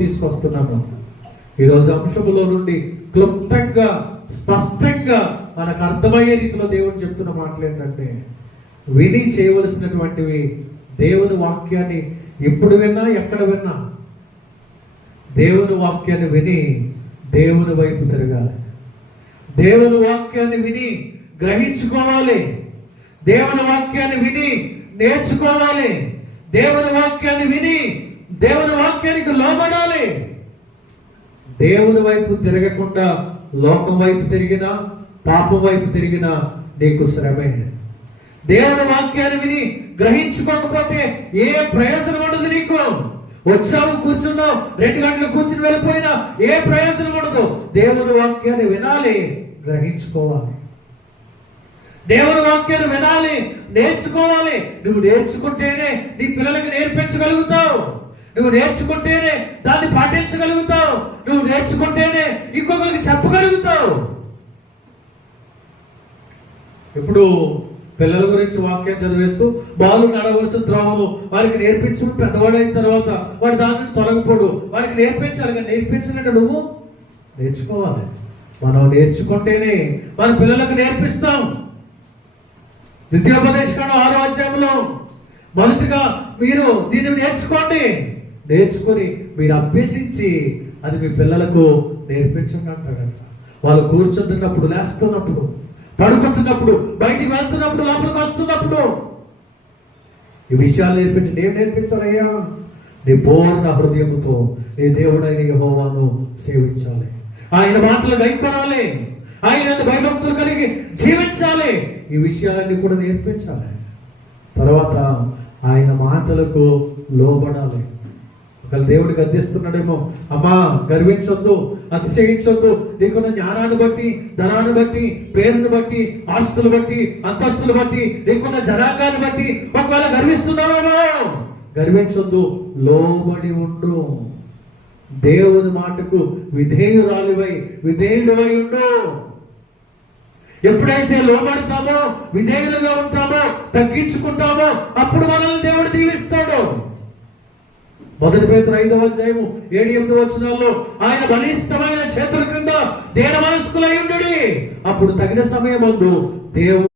తీసుకొస్తున్నాము. ఈరోజు అంశములో నుండి క్లుప్తంగా స్పష్టంగా మనకు అర్థమయ్యే రీతిలో దేవుడు చెప్తున్న మాటలు ఏంటంటే, విని చేయవలసినటువంటివి దేవుని వాక్యాన్ని ఎప్పుడు విన్నా ఎక్కడ విన్నా దేవుని వాక్యాన్ని విని దేవుని వైపు తిరగాలి. దేవుని వాక్యాన్ని విని గ్రహించుకోవాలి. దేవుని వాక్యాన్ని విని నేర్చుకోవాలి. దేవుని వాక్యాన్ని విని దేవుని వాక్యానికి లోబడాలి. దేవుని వైపు తిరగకుండా లోకం వైపు తిరిగినా పాపం వైపు తిరిగినా నీకు శ్రమే. దేవుని వాక్యాన్ని విని గ్రహించుకోకపోతే ఏ ప్రయోజనం ఉండదు. నీకు వచ్చావు, కూర్చున్నావు, 2 గంటలు కూర్చుని వెళ్ళిపోయినా ఏ ప్రయోజనం ఉండదు. దేవుని వాక్యాన్ని వినాలి, గ్రహించుకోవాలి. దేవుని వాక్యాన్ని వినాలి, నేర్చుకోవాలి. నువ్వు నేర్చుకుంటేనే నీ పిల్లలకి నేర్పించగలుగుతావు. నువ్వు నేర్చుకుంటేనే దాన్ని పాటించగలుగుతావు. నువ్వు నేర్చుకుంటేనే ఇంకొకరికి చెప్పగలుగుతావు. ఇప్పుడు పిల్లల గురించి వాక్యం చదివేస్తూ బాలు నడవలసిన త్రోవను వారికి నేర్పించడం, పెద్దవాడైన తర్వాత వాడు దానిని తొలగిపోడు. వారికి నేర్పించాలి. కానీ నేర్పించాలంటే నువ్వు నేర్చుకోవాలి. మనం నేర్చుకుంటేనే మన పిల్లలకు నేర్పిస్తాం. ద్వితీయోపదేశకాండం 6వ అధ్యాయంలో మొదటిగా మీరు దీన్ని నేర్చుకోండి, నేర్చుకొని మీరు అభ్యసించి అది మీ పిల్లలకు నేర్పించండి అంటాడంట. వాళ్ళు కూర్చుంటున్నప్పుడు, లేస్తున్నప్పుడు, పడుకుంటున్నప్పుడు, బయటికి వెళ్తున్నప్పుడు, లోపలికి వస్తున్నప్పుడు ఈ విషయాలు నేర్పించండి. ఏం నేర్పించాలయ్యా? నీ పూర్ణ హృదయముతో నీ దేవుడైన యెహోవాను సేవించాలి. ఆయన మాటలు గైకొనాలి. ఆయన భయభక్తులు కలిగి జీవించాలి. ఈ విషయాలన్నీ కూడా నేర్పించాలి. తర్వాత ఆయన మాటలకు లోబడాలి. ఒకవేళ దేవుడికి గద్దిస్తున్నాడేమో, అమ్మా గర్వించొద్దు, అతిశయించొద్దు, నీకున్న జ్ఞానాన్ని బట్టి, ధనాన్ని బట్టి, పేరుని బట్టి, ఆస్తులు బట్టి, అంతస్తులు బట్టి, నీకున్న జనాంగాన్ని బట్టి ఒకవేళ గర్విస్తున్నావేమో, గర్వించొద్దు, లోబడి ఉండు. దేవుని మాటకు విధేయురాలివై విధేయుడివై ఉండు. ఎప్పుడైతే లోబడతామో, విధేయులుగా ఉంటామో, తగ్గించుకుంటామో, అప్పుడు మనల్ని దేవుడు దీవిస్తాడు. 1 పేతురు 5వ అధ్యాయము 7-8 వచనాల్లో ఆయన బలిష్టమైన చేతుల క్రింద దీన మనస్కులై ఉండుడి, అప్పుడు తగిన సమయమందు దేవుడు